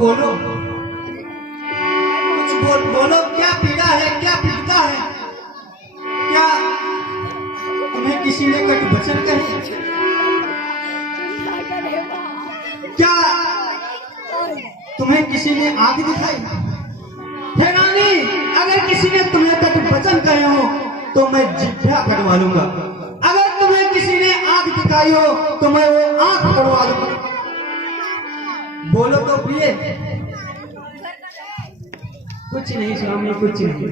बोलो, कुछ बोलो। क्या पीड़ा है, क्या पीड़ता है? क्या तुम्हें किसी ने कटुवचन कहे? क्या तुम्हें किसी ने आग दिखाई? हे रानी, अगर किसी ने तुम्हें कटुवचन कहे हो तो मैं जिभ्या कटवा लूंगा। अगर तुम्हें किसी ने आग दिखाई हो तो मैं वो आंख कटवा लूंगा। बोलो तो प्रिय। कुछ नहीं स्वामी, कुछ नहीं।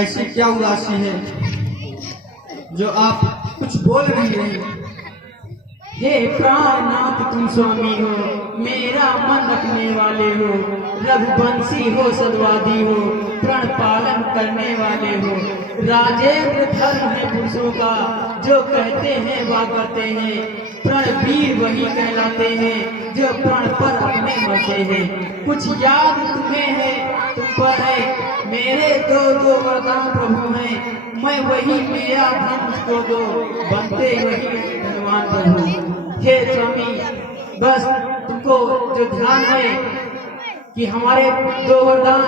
ऐसी क्या उदासी है जो आप कुछ बोल नहीं रही? हे प्राणनाथ तुम स्वामी हो, मेरा मन रखने वाले हो, रघुवंशी हो, सदवादी हो, प्रण पालन करने वाले हो। राजेंद्र धर्म है पुरुषों का, जो कहते हैं वह करते हैं। प्रण वीर वही कहलाते हैं जो प्रण पर अपने मरते हैं। कुछ याद तुम्हें है, तुम पर है, मेरे दो वरदान प्रभु हैं। मैं वही, मेरा धन उसको दो, बनते वही धनवान प्रभु। हे स्वामी, बस तुमको जो ध्यान है कि हमारे दो वरदान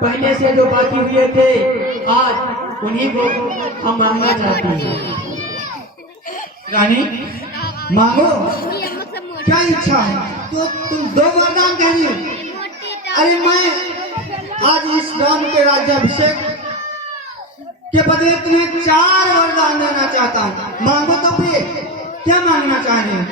पहले से जो बाकी हुए थे, आज उन्हीं को हम मांगना चाहते हैं। रानी मांगो, क्या इच्छा है? तो तुम दो वरदान कह रही हो? अरे मैं आज इस राम के राज्याभिषेक के बदले तुम्हें 4 वरदान देना चाहता हूँ। मांगो तो प्रिय, क्या मांगना चाह रहे हो?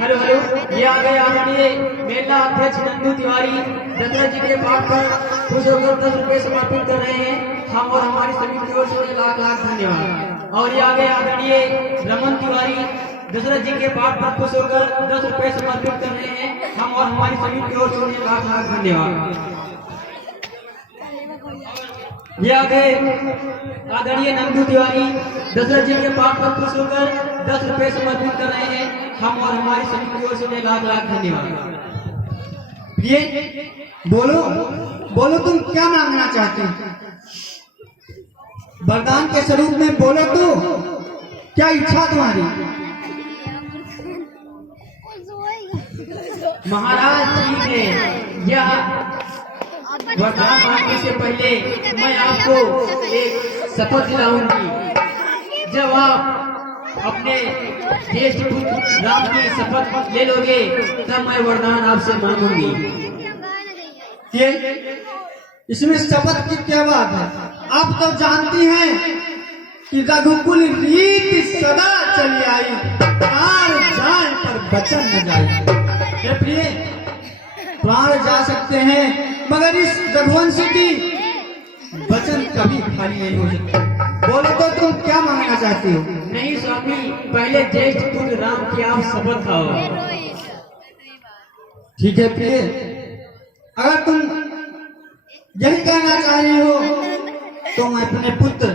हेलो हेलो, ये आ गए आदरणीय मेला अध्यक्ष नंदू तिवारी दशरथ जी के पाठ पर कुछ होकर 10 रुपए समर्पित कर रहे हैं। हम और हमारी समिति की ओर से उन्हें लाख लाख धन्यवाद। और ये आ गए आदरणीय रमन तिवारी दशरथ जी के पाठ पर खुश होकर 10 रुपए समर्पित कर रहे हैं। हम और हमारी समिति की ओर से उन्हें लाख लाख धन्यवाद। ये आ गए आदरणीय नंदू तिवारी दशरथ जी के पाठ पर खुश होकर 10 रुपए समर्पित कर रहे हैं। हम और हमारी समिति की ओर से उन्हें लाख लाख धन्यवाद। प्रिय बोलो, बोलो तुम क्या मांगना चाहते हो? वरदान के स्वरूप में बोलो तो, क्या इच्छा तुम्हारी? महाराज ठीक है, यह वरदान मांगने से पहले मैं आपको एक शपथ दिलाऊंगी। जब आप अपने ज्येष्ठ पुत्र राम की शपथ ले लोगे तब मैं वरदान आपसे मांगूंगी। ये इसमें शपथ की क्या बात है? आप तो जानती हैं कि रघुकुल रीत सदा चली आई, प्राण जाए पर वचन न जाए। हे प्रिय, प्राण जा सकते हैं मगर इस रघुवंश की वचन कभी खाली नहीं हो सकता। बोलो तो तुम क्या मांगना चाहती हो? नहीं स्वामी, पहले ज्येष्ठ पुत्र राम की आप शपथ खाओ। ठीक है प्रिय, अगर तुम यही कहना चाह रही हो तो मैं अपने पुत्र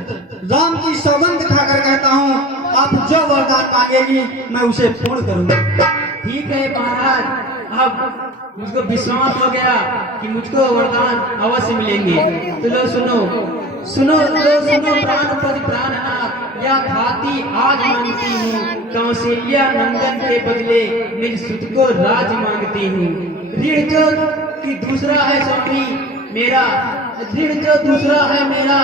राम की सौगंध खाकर कहता हूँ, आप जो वरदान मांगेगी मैं उसे पूर्ण करूंगा। ठीक है महाराज, अब मुझको विश्वास हो गया कि मुझको वरदान अवश्य मिलेंगे। तो लो सुनो सुनो सुनो, प्राणपति प्राणनाथ, या खाती आज मांगती हूँ, कौशल्या नंदन के बदले निज सुध को राज मांगती हूँ। ऋण जो कि दूसरा है स्वामी मेरा, ऋण जो दूसरा है मेरा,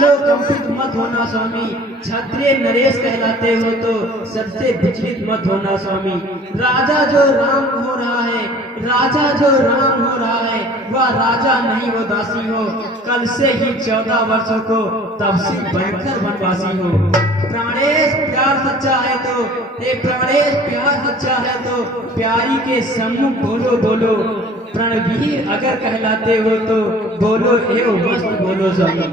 लो कंपित मत होना स्वामी। क्षत्रिय नरेश कहलाते हो तो सबसे विचलित मत होना स्वामी। राजा जो राम हो रहा है, राजा जो राम हो रहा है, वह राजा नहीं वो दासी हो। कल से ही 14 वर्षों को तब से भयंकर वनवासी हो। प्राणेश प्यार सच्चा है तो, हे प्राणेश प्यार सच्चा है तो प्यारी के सम्मुख बोलो बोलो। प्रणवीर अगर कहलाते हो तो बोलो एवं मस्त बोलो स्वामी।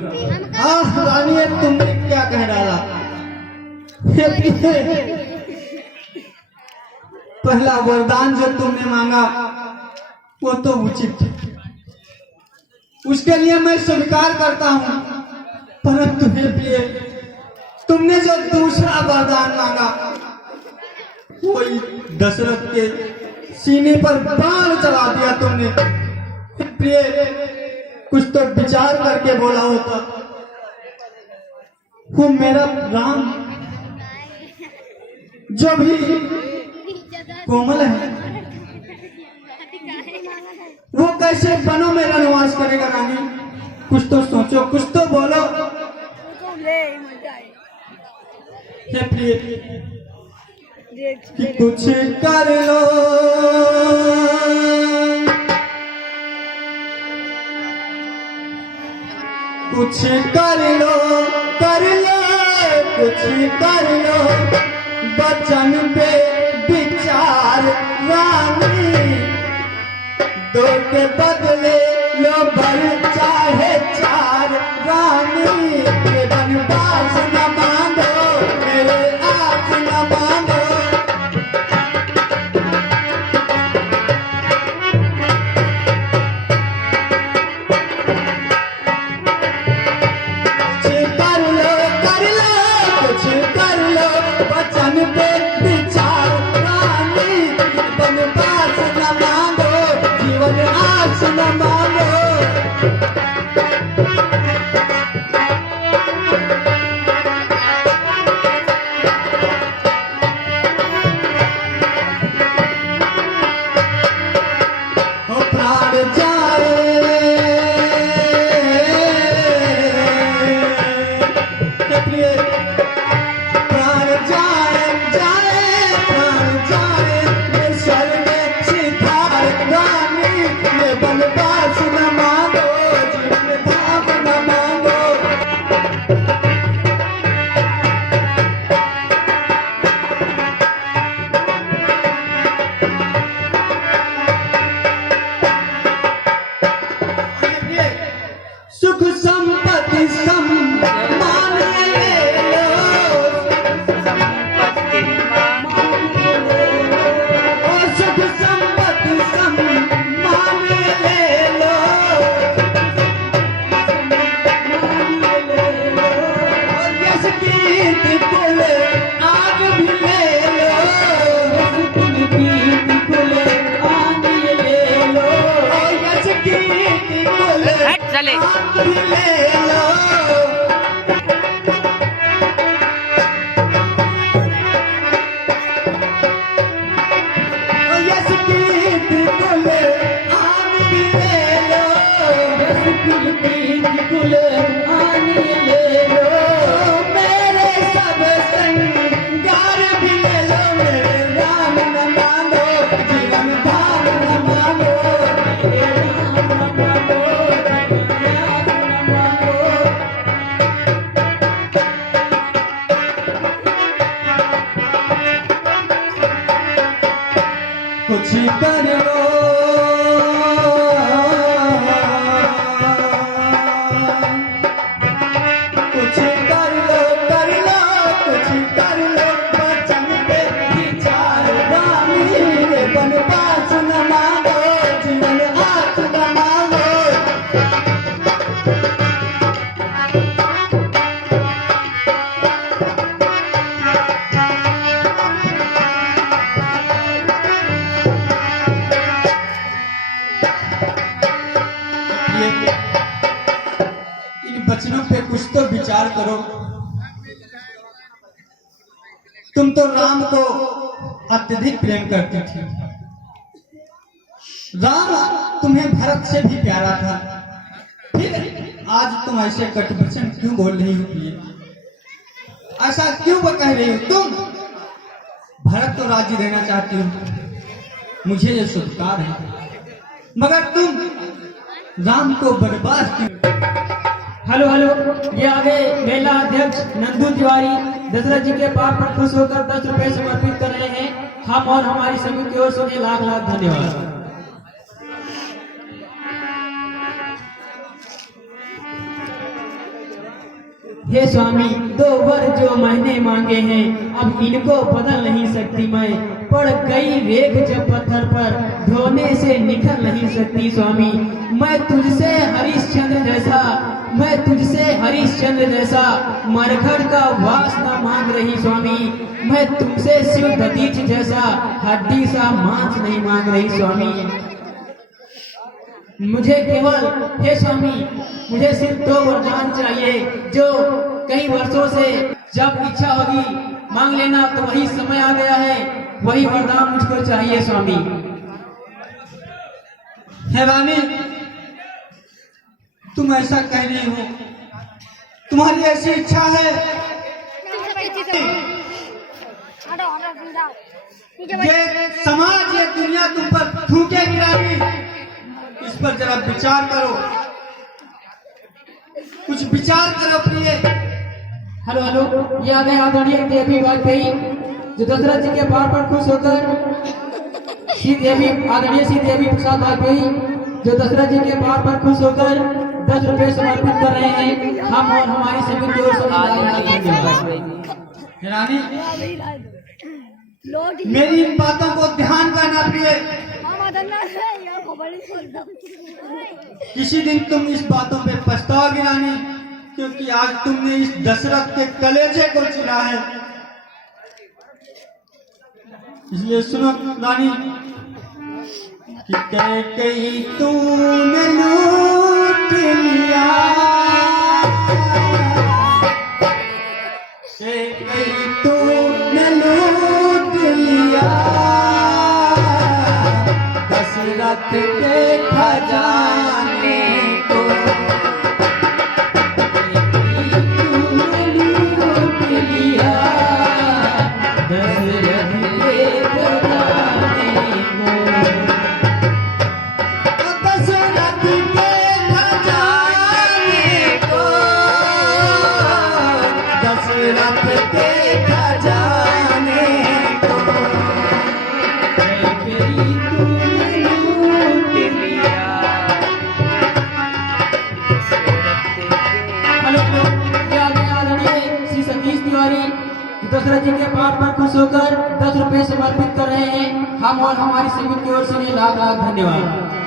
रानी, तुमने क्या कह डाला? पहला वरदान जो तुमने मांगा वो तो उचित है, उसके लिए मैं स्वीकार करता हूँ। परंतु हे प्रिय, तुमने जो दूसरा वरदान मांगा वही दशरथ के सीने पर बाण चला दिया तुमने। प्रिय, कुछ तो विचार करके बोला होता। वो मेरा राम जो भी कोमल है, वो कैसे वनों में वनवास करेगा रानी? कुछ तो सोचो, कुछ तो बोलो। हे प्रिय, कि कुछ कर लो, कुछ कर लो, कर लो, कुछ कर लो, वचन पे विचार रानी, दो के बदले लो भर चाहे चार रानी, ये वनवास न मांगो, मेरे आस न मांगो। सुख संपत्ति सम्मान ले लो, ओ सुख संपत्ति सम्मान ले लो, और यश कीर्ति कुल आग भी ले लो, आग ले लो, यश कीर्ति कुल चले ले लो। यश कीर्ति कुल आन भी ले लो, यश कीर्ति कुल आन ले लो, मेरे सब श्रृंगार भी ले लो, मेरे राम न मांगो, जीवन धाम न मांगो, मेरे राम न मांगो। कुछ कर लो, कुछ कर लो, कर लो, कुछ कर लो, वचन पे विचार रानी, वनवास न मांगो, जीवन आस न मांगो। इन वचनों पे कुछ तो विचार करो। तुम तो राम को अत्यधिक प्रेम करती थी, राम तुम्हें भरत से भी प्यारा था, फिर आज तुम ऐसे कटु वचन क्यों बोल रही हो प्रिय? ऐसा क्यों कह रही हो तुम? भरत को राज्य देना चाहती हो, मुझे ये स्वीकार है, मगर तुम राम को बर्बाद क्यों? हेलो हेलो, ये आगे मेला अध्यक्ष नंदू तिवारी दशरथ जी के पाप पर खुश होकर 10 रुपए समर्पित कर रहे हैं। हम और हमारी समिति की ओर से उन्हें लाख लाख धन्यवाद। हे स्वामी, 2 वर जो मैंने मांगे हैं, अब इनको बदल नहीं सकती मैं, पड़ गई रेख जब पत्थर पर, धोने से निखर नहीं सकती स्वामी। मैं तुझसे हरिश्चंद्र जैसा, मैं तुझसे हरिश्चंद्र जैसा मरघट का वास न मांग रही स्वामी। मैं तुमसे शिव दतीच जैसा हड्डी सा मांस नहीं मांग रही स्वामी। मुझे केवल, हे स्वामी, मुझे सिर्फ 2 वरदान चाहिए, जो कई वर्षों से जब इच्छा होगी मांग लेना, तो वही समय आ गया है। वही वरदान मुझको चाहिए स्वामी। हे रानी, तुम ऐसा कह रही हो, तुम्हारी ऐसी इच्छा है। ये समाज, ये दुनिया तुम पर थूकेगी रानी, इस पर जरा विचार करो, कुछ विचार करो प्रिय। हेलो हेलो, ये आ गए आदरणीय देवी वाजपेयी, जो दशरथ जी के बार पर खुश होकर श्री देवी आदरणीय श्री देवी प्रसाद वाजपेयी, जो दशरथ जी के बार पर खुश होकर 10 रुपए समर्पित कर रहे हैं। हम और हमारी सभी की ओर से रानी, मेरी इन बातों को ध्यान करना प्रिय। किसी दिन तुम इस बातों पे पछताओगी रानी, क्योंकि आज तुमने इस दशरथ के कलेजे को चुना है। इसलिए सुनो रानी, कि कहीं तूने लूट लिया, कहीं तूने लूट लिया दशरथ के खजाने को। दशरथ जी के पाठ पर खुश होकर 10 रुपए समर्पित कर रहे हैं। हम और हमारी सभी की ओर से लाख लाख धन्यवाद।